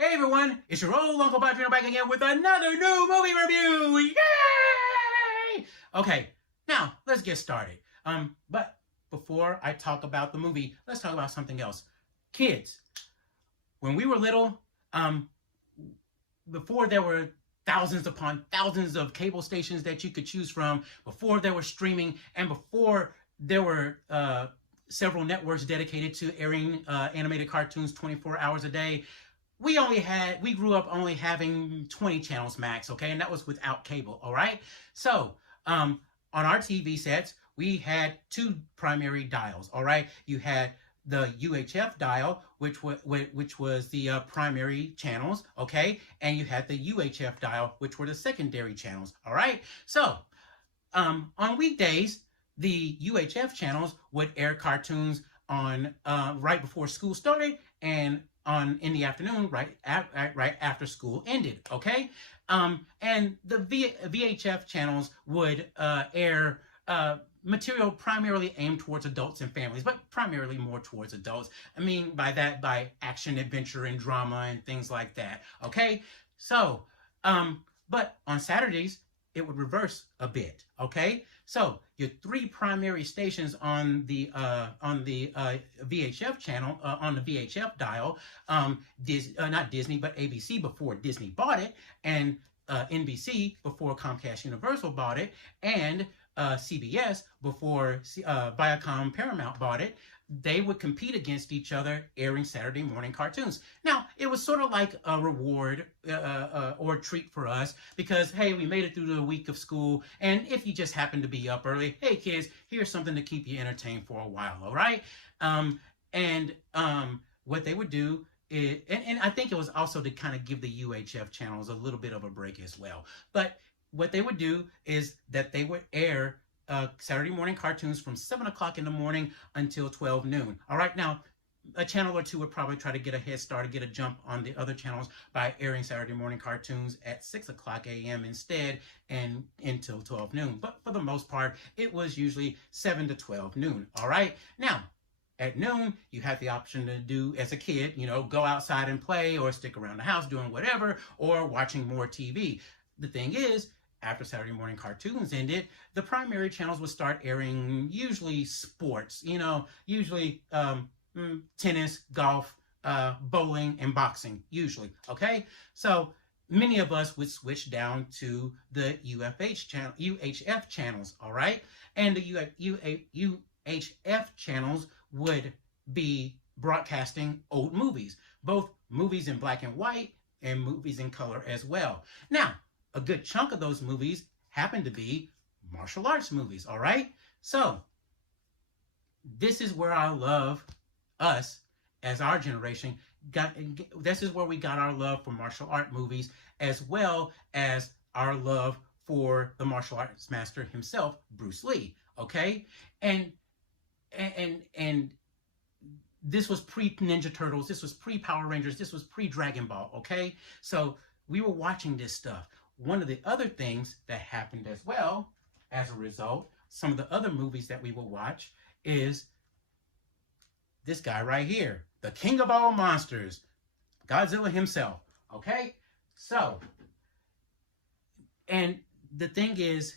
Hey everyone, it's your old Uncle Padrino back again with another new movie review! Yay! Okay, now let's get started. But before I talk about the movie, let's talk about something else. Kids, when we were little, before there were thousands upon thousands of cable stations that you could choose from, before there was streaming, and before there were several networks dedicated to airing animated cartoons 24 hours a day, we grew up only having 20 channels max, okay? And that was without cable, all right? So, on our TV sets, we had two primary dials, all right? You had the UHF dial, which was the primary channels, okay? And you had the UHF dial, which were the secondary channels, all right? So, on weekdays, the UHF channels would air cartoons on right before school started and in the afternoon, right after school ended, okay? And the VHF channels would air material primarily aimed towards adults and families, but primarily more towards adults. I mean by that, by action, adventure, and drama and things like that, okay? So, but on Saturdays, it would reverse a bit, okay? So your three primary stations on the VHF channel, on the VHF dial, not Disney, but ABC before Disney bought it, and NBC before Comcast Universal bought it, and CBS before Viacom Paramount bought it. They would compete against each other airing Saturday morning cartoons. Now, it was sort of like a reward or a treat for us because, hey, we made it through the week of school, and if you just happen to be up early, hey, kids, here's something to keep you entertained for a while, all right? What they would do is, and I think it was also to kind of give the UHF channels a little bit of a break as well, but what they would do is that they would air Saturday morning cartoons from 7 o'clock in the morning until 12 noon. All right, now a channel or two would probably try to get a head start, to get a jump on the other channels by airing Saturday morning cartoons at 6 o'clock a.m. instead and until 12 noon. But for the most part, it was usually 7 to 12 noon. All right, now at noon, you had the option to do, as a kid, go outside and play or stick around the house doing whatever or watching more TV. The thing is, after Saturday morning cartoons ended, the primary channels would start airing usually sports, usually tennis, golf, bowling, and boxing, usually, okay? So many of us would switch down to the UHF channels, all right? And the UHF channels would be broadcasting old movies, both movies in black and white and movies in color as well. Now, a good chunk of those movies happen to be martial arts movies, all right? So, this is where I love us, as our generation, this is where we got our love for martial art movies, as well as our love for the martial arts master himself, Bruce Lee, okay? And this was pre-Ninja Turtles, this was pre-Power Rangers, this was pre-Dragon Ball, okay? So, we were watching this stuff. One of the other things that happened as well, as a result, some of the other movies that we will watch is this guy right here, the king of all monsters, Godzilla himself, okay? So, and the thing is,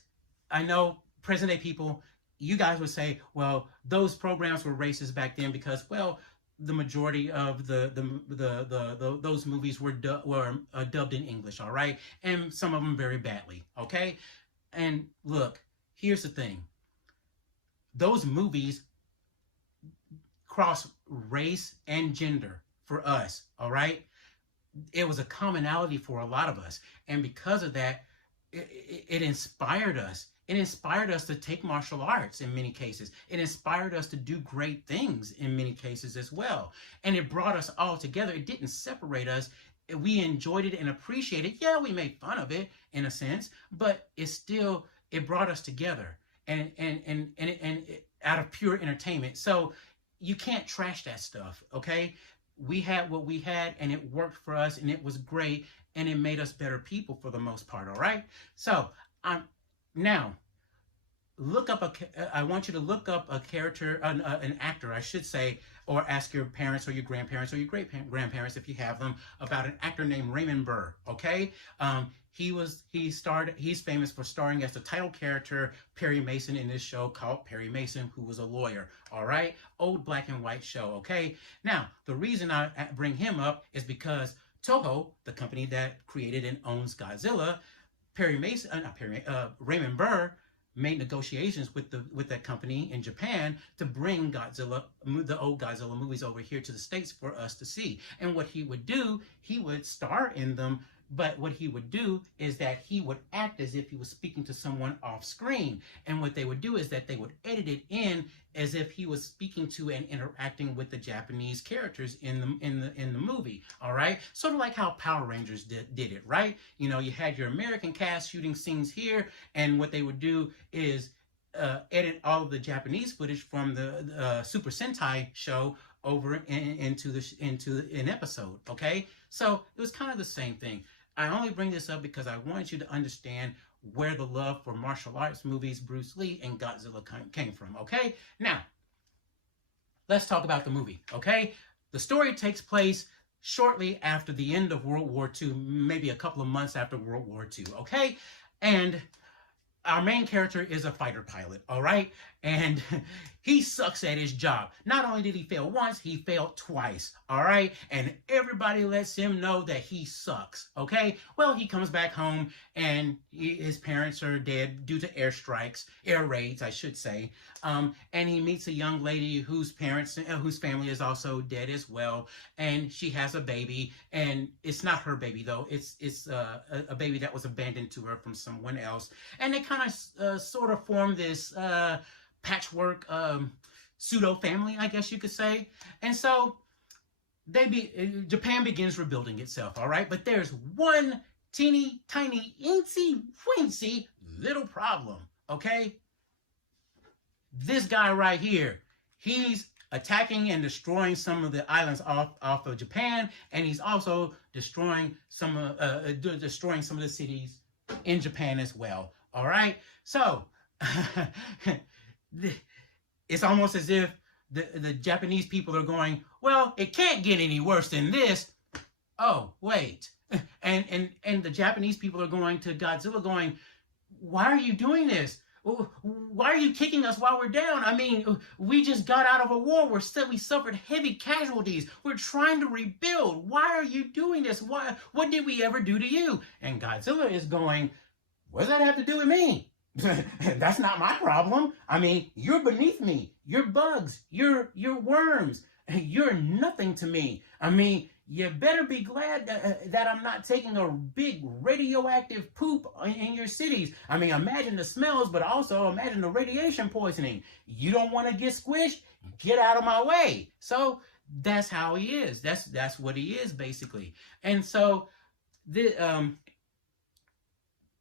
I know present-day people, you guys would say, well, those programs were racist back then because, well, the majority of those movies were dubbed in English, all right? And some of them very badly, okay? And look, here's the thing. Those movies cross race and gender for us, all right? It was a commonality for a lot of us. And because of that, it inspired us. It inspired us to take martial arts in many cases. It inspired us to do great things in many cases as well. And it brought us all together. It didn't separate us. We enjoyed it and appreciated it. Yeah, we made fun of it in a sense, but it brought us together and out of pure entertainment. So you can't trash that stuff, okay? We had what we had and it worked for us and it was great and it made us better people for the most part, all right? So, now, I want you to look up a character, an actor, I should say, or ask your parents or your grandparents or your great grandparents if you have them about an actor named Raymond Burr. Okay, he's famous for starring as the title character Perry Mason in this show called Perry Mason, who was a lawyer. All right, old black and white show. Okay, now the reason I bring him up is because Toho, the company that created and owns Godzilla, Raymond Burr made negotiations with that company in Japan to bring the old Godzilla movies over here to the States for us to see. And what he would do, he would star in them, but what he would do is that he would act as if he was speaking to someone off screen. And what they would do is that they would edit it in as if he was speaking to and interacting with the Japanese characters in the movie. All right, sort of like how Power Rangers did it, right? You know, you had your American cast shooting scenes here, and what they would do is edit all of the Japanese footage from the Super Sentai show over into an episode. Okay, so it was kind of the same thing. I only bring this up because I want you to understand where the love for martial arts movies, Bruce Lee, and Godzilla came from. Okay, now let's talk about the movie. Okay, the story takes place shortly after the end of World War II, maybe a couple of months after World War II. Okay, and our main character is a fighter pilot, all right? And he sucks at his job. Not only did he fail once, he failed twice, all right? And everybody lets him know that he sucks, okay? Well, he comes back home and his parents are dead due to air raids, I should say. And he meets a young lady whose family is also dead as well. And she has a baby, and it's not her baby though. It's a baby that was abandoned to her from someone else. And they kind of sort of form this patchwork pseudo family, I guess you could say. And so Japan begins rebuilding itself, all right? But there's one teeny tiny incy wincy little problem, okay? This guy right here, he's attacking and destroying some of the islands off of Japan, and he's also destroying some of the cities in Japan as well. All right, so it's almost as if the Japanese people are going, well, it can't get any worse than this. Oh, wait. And the Japanese people are going to Godzilla going, why are you doing this? Why are you kicking us while we're down? I mean, we just got out of a war. We suffered heavy casualties. We're trying to rebuild. Why are you doing this? What did we ever do to you? And Godzilla is going, what does that have to do with me? That's not my problem. I mean, you're beneath me. You're bugs. You're worms. You're nothing to me. I mean, you better be glad that I'm not taking a big radioactive poop in your cities. I mean, imagine the smells, but also imagine the radiation poisoning. You don't want to get squished? Get out of my way. So that's how he is. That's what he is, basically. And so the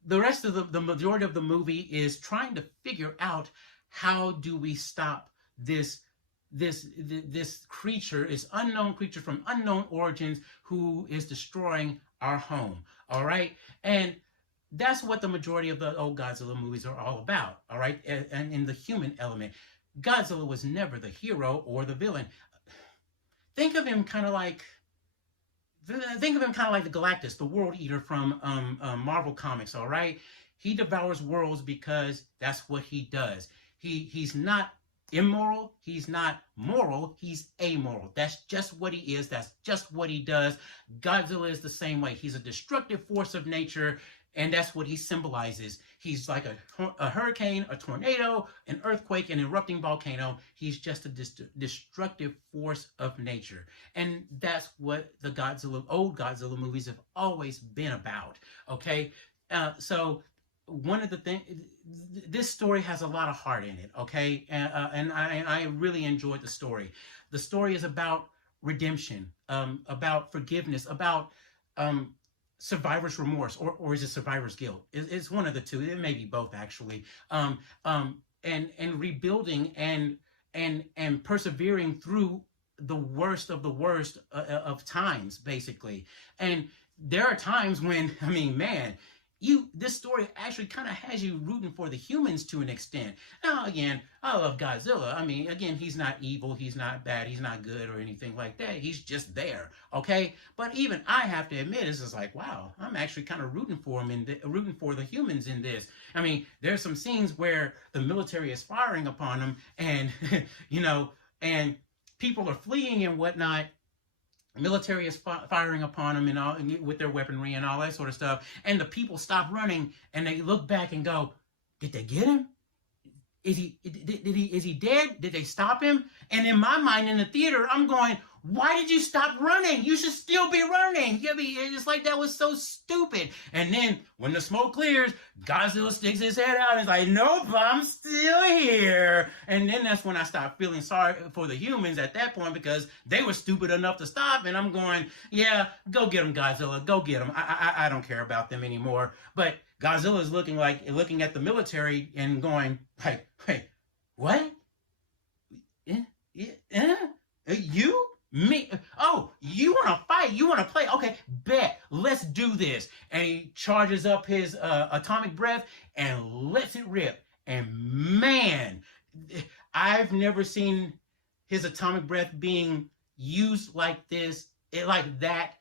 rest of the majority of the movie is trying to figure out how do we stop this creature, this unknown creature from unknown origins who is destroying our home. All right, and that's what the majority of the old Godzilla movies are all about. All right, and in the human element, Godzilla was never the hero or the villain. Think of him kind of like the Galactus, the World Eater from Marvel Comics. All right, he devours worlds because that's what he does. He's not immoral, he's not moral, he's amoral. That's just what he is. That's just what he does. Godzilla is the same way. He's a destructive force of nature, and that's what he symbolizes. He's like a hurricane, a tornado, an earthquake, an erupting volcano. He's just a destructive force of nature. And that's what the old Godzilla movies have always been about. Okay? So one of the things, this story has a lot of heart in it, okay? And I really enjoyed the story. The story is about redemption, about forgiveness, about survivor's remorse, or is it survivor's guilt? It's one of the two. It may be both, actually. And rebuilding and persevering through the worst of the worst of times, basically. And there are times when, I mean, man, this story actually kind of has you rooting for the humans to an extent. Now, again, I love Godzilla. I mean, again, he's not evil, he's not bad, he's not good or anything like that. He's just there, okay? But even I have to admit, it's just like, wow, I'm actually kind of rooting for him and rooting for the humans in this. I mean, there's some scenes where the military is firing upon him, and and people are fleeing and whatnot. Military is firing upon them and all with their weaponry and all that sort of stuff, and the people stop running and they look back and go, did they get him? Is he dead? Did they stop him? And in my mind, in the theater, I'm going, why did you stop running? You should still be running. It's like, that was so stupid. And then when the smoke clears, Godzilla sticks his head out and is like, nope, I'm still here. And then that's when I start feeling sorry for the humans at that point, because they were stupid enough to stop. And I'm going, yeah, go get them, Godzilla. Go get them. I don't care about them anymore. But Godzilla is looking at the military and going, hey, what? You? Me? Oh, you want to fight? You want to play? Okay, bet. Let's do this. And he charges up his atomic breath and lets it rip. And man, I've never seen his atomic breath being used like this, like that,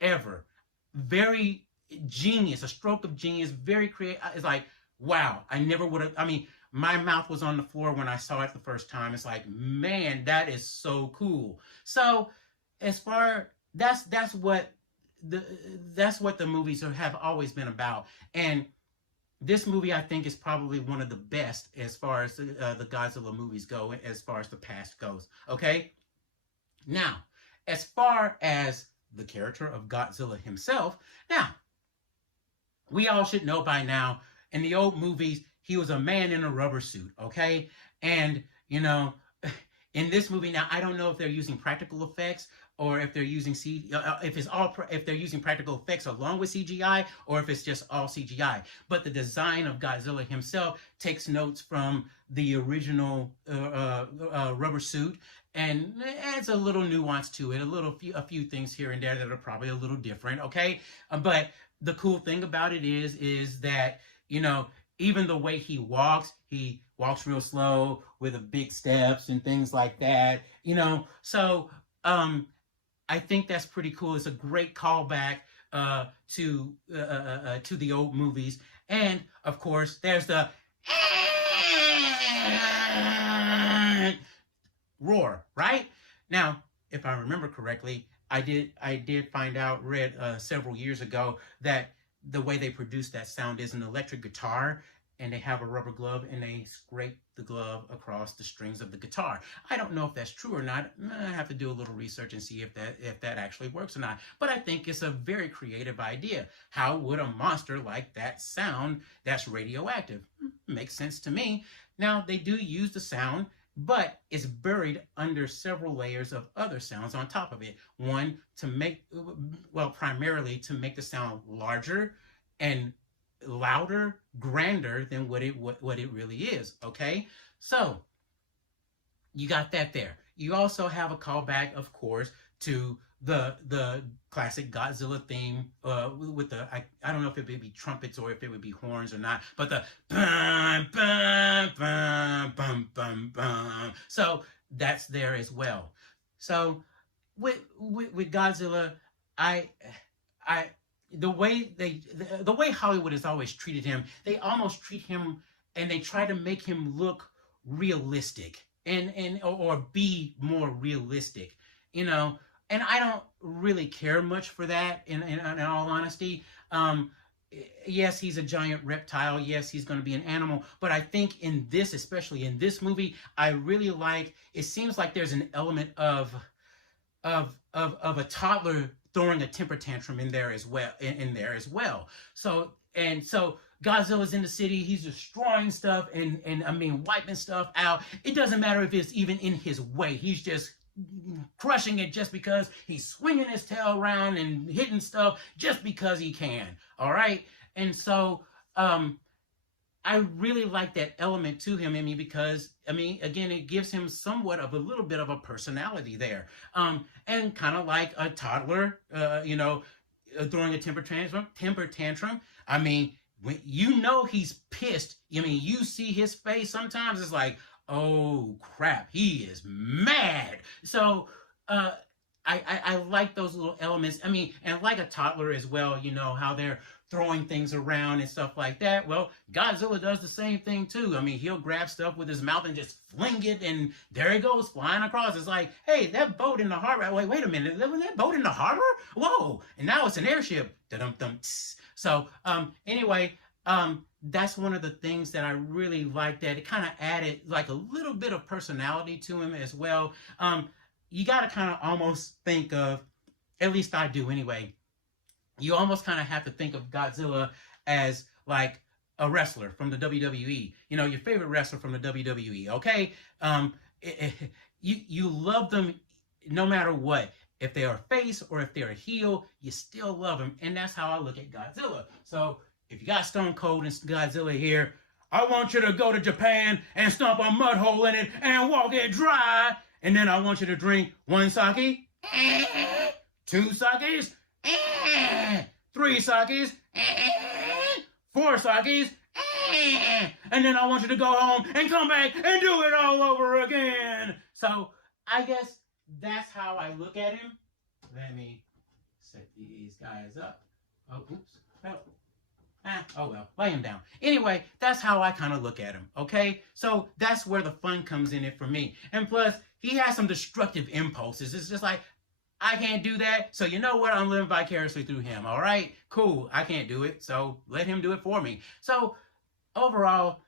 ever. Very genius, a stroke of genius, very creative. It's like, wow, I never would have, I mean, my mouth was on the floor when I saw it the first time. It's like, man, that is so cool. So as far, that's what the movies have always been about. And this movie, I think, is probably one of the best as far as the Godzilla movies go, as far as the past goes. Okay? Now, as far as the character of Godzilla himself, now, we all should know by now, in the old movies, he was a man in a rubber suit, okay? And, in this movie, now, I don't know if they're using practical effects or if they're using if they're using practical effects along with CGI, or if it's just all CGI. But the design of Godzilla himself takes notes from the original rubber suit and adds a little nuance to it, a few things here and there that are probably a little different, okay? But the cool thing about it is that, even the way he walks real slow with the big steps and things like that, So I think that's pretty cool. It's a great callback to the old movies. And of course, there's the roar, right? Now, if I remember correctly, I did read several years ago that the way they produce that sound is an electric guitar, and they have a rubber glove and they scrape the glove across the strings of the guitar. I don't know if that's true or not. I have to do a little research and see if that actually works or not. But I think it's a very creative idea. How would a monster like that sound that's radioactive? Makes sense to me. Now, they do use the sound, but it's buried under several layers of other sounds on top of it. One, primarily to make the sound larger and louder, grander than what it really is, okay? So, you got that there. You also have a callback, of course, to the classic Godzilla theme with the, I don't know if it would be trumpets or if it would be horns or not, but the bum, bum, bum, bum, bum, bum. So that's there as well. So with Godzilla, the way Hollywood has always treated him, they almost treat him and they try to make him look realistic or be more realistic, And I don't really care much for that, in all honesty. Yes, he's a giant reptile. Yes, he's going to be an animal. But I think especially in this movie, I really it seems like there's an element of a toddler throwing a temper tantrum in there as well. So Godzilla's in the city, he's destroying stuff and wiping stuff out. It doesn't matter if it's even in his way. He's just crushing it just because he's swinging his tail around and hitting stuff just because he can. All right. And so I really like that element to him, because again, it gives him somewhat of a little bit of a personality there. And kind of like a toddler, throwing a temper tantrum. I mean, when you know he's pissed, I mean, you see his face sometimes, it's like, oh crap, he is mad. So, uh, I like those little elements. I mean, and like a toddler as well, you know, how they're throwing things around and stuff like that. Well, Godzilla does the same thing too. I mean, he'll grab stuff with his mouth and just fling it, and there he goes flying across. It's like, hey, that boat in the harbor. Wait a minute, was that boat in the harbor? Whoa! And now it's an airship. Da-dum-dum. So, anyway, that's one of the things that I really liked. That it kind of added like a little bit of personality to him as well. You got to kind of almost think of, at least I do anyway, you almost kind of have to think of Godzilla as like a wrestler from the WWE. You know, your favorite wrestler from the WWE. Okay, you love them no matter what. If they're a face or if they're a heel, you still love them, and that's how I look at Godzilla. So if you got Stone Cold and Godzilla here, I want you to go to Japan and stomp a mud hole in it and walk it dry, and then I want you to drink 1 sake, 2 sakes, 3 sakes, 4 sakes, and then I want you to go home and come back and do it all over again. So I guess that's how I look at him. Let me set these guys up. Oh, oops. Oh well, lay him down. Anyway, that's how I kind of look at him, okay? So that's where the fun comes in it for me. And plus, he has some destructive impulses. It's just like, I can't do that, so you know what? I'm living vicariously through him, all right? Cool, I can't do it, so let him do it for me. So overall,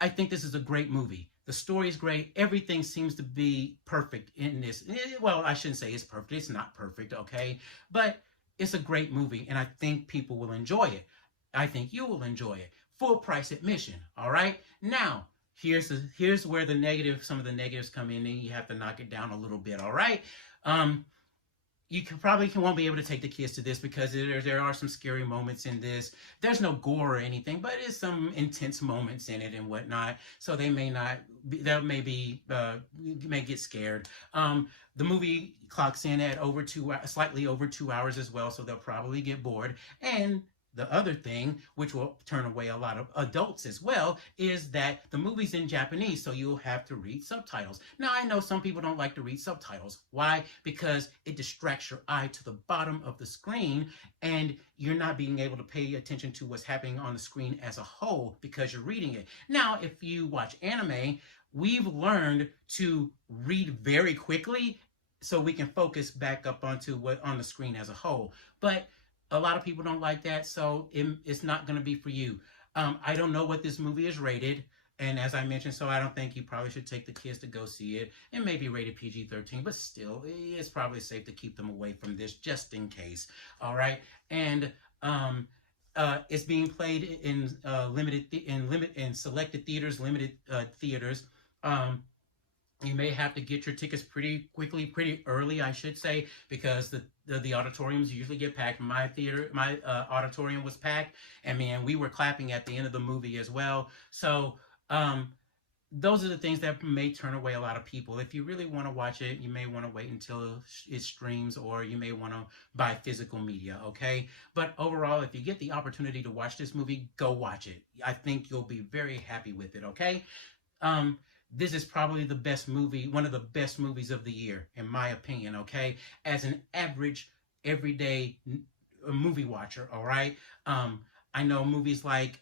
I think this is a great movie. The story is great. Everything seems to be perfect in this. Well, I shouldn't say it's perfect. It's not perfect, okay? But it's a great movie, and I think people will enjoy it. I think you will enjoy it. Full price admission, all right? Now, here's where some of the negatives come in, and you have to knock it down a little bit, all right? You won't be able to take the kids to this because there are some scary moments in this. There's no gore or anything, but there's some intense moments in it and whatnot. So they may not, you may get scared. The movie clocks in at slightly over 2 hours as well, so they'll probably get bored. And the other thing, which will turn away a lot of adults as well, is that the movie's in Japanese, so you'll have to read subtitles. Now, I know some people don't like to read subtitles. Why? Because it distracts your eye to the bottom of the screen, and you're not being able to pay attention to what's happening on the screen as a whole because you're reading it. Now, if you watch anime, we've learned to read very quickly so we can focus back up onto what on the screen as a whole. But a lot of people don't like that, so it's not going to be for you. I don't know what this movie is rated, and as I mentioned, so I don't think you probably should take the kids to go see it. It may be rated PG-13, but still, it's probably safe to keep them away from this just in case. All right, and it's being played in selected theaters, limited theaters. You may have to get your tickets pretty early, I should say, because the auditoriums usually get packed. My auditorium was packed, and man, we were clapping at the end of the movie as well. So those are the things that may turn away a lot of people. If you really want to watch it, you may want to wait until it streams, or you may want to buy physical media, okay? But overall, if you get the opportunity to watch this movie, go watch it. I think you'll be very happy with it, okay? This is probably the best movie, one of the best movies of the year, in my opinion, okay? As an average, everyday movie watcher, all right? I know movies like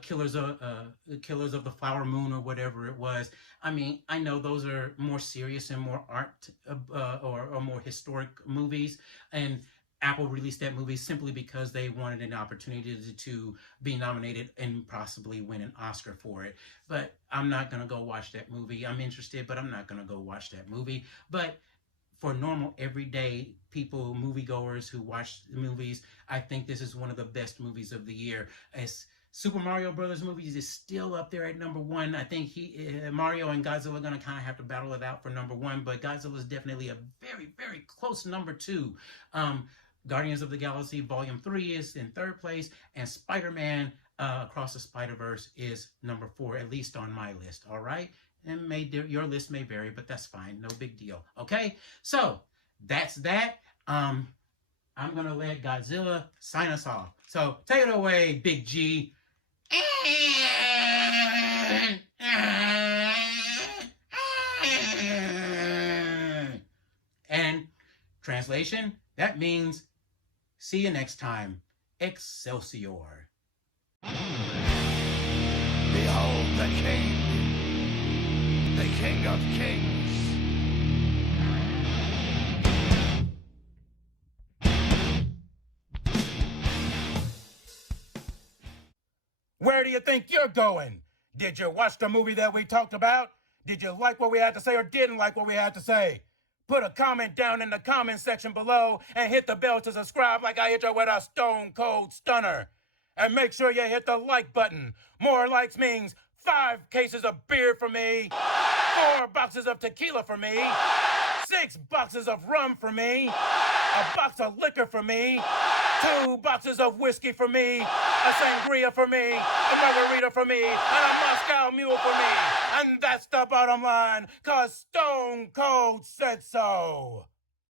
Killers of the Flower Moon or whatever it was. I mean, I know those are more serious and more art or more historic movies, and Apple released that movie simply because they wanted an opportunity to be nominated and possibly win an Oscar for it. But I'm not going to go watch that movie. I'm interested, but I'm not going to go watch that movie. But for normal, everyday people, moviegoers who watch the movies, I think this is one of the best movies of the year. As Super Mario Brothers movies is still up there at number 1. I think Mario and Godzilla are going to kind of have to battle it out for number 1, but Godzilla is definitely a very, very close number 2. Guardians of the Galaxy Volume 3 is in 3rd place, and Spider-Man Across the Spider-Verse is number 4, at least on my list, all right? And your list may vary, but that's fine, no big deal, okay? So, that's that. I'm going to let Godzilla sign us off. So take it away, Big G. And translation, that means see you next time. Excelsior. Behold the King of Kings. Where do you think you're going? Did you watch the movie that we talked about? Did you like what we had to say or didn't like what we had to say? Put a comment down in the comment section below and hit the bell to subscribe like I hit you with a stone cold stunner. And make sure you hit the like button. More likes means 5 cases of beer for me, 4 boxes of tequila for me, 6 boxes of rum for me, a box of liquor for me, 2 boxes of whiskey for me, a sangria for me, a margarita for me, and a Moscow Mule for me. And that's the bottom line, 'cause Stone Cold said so.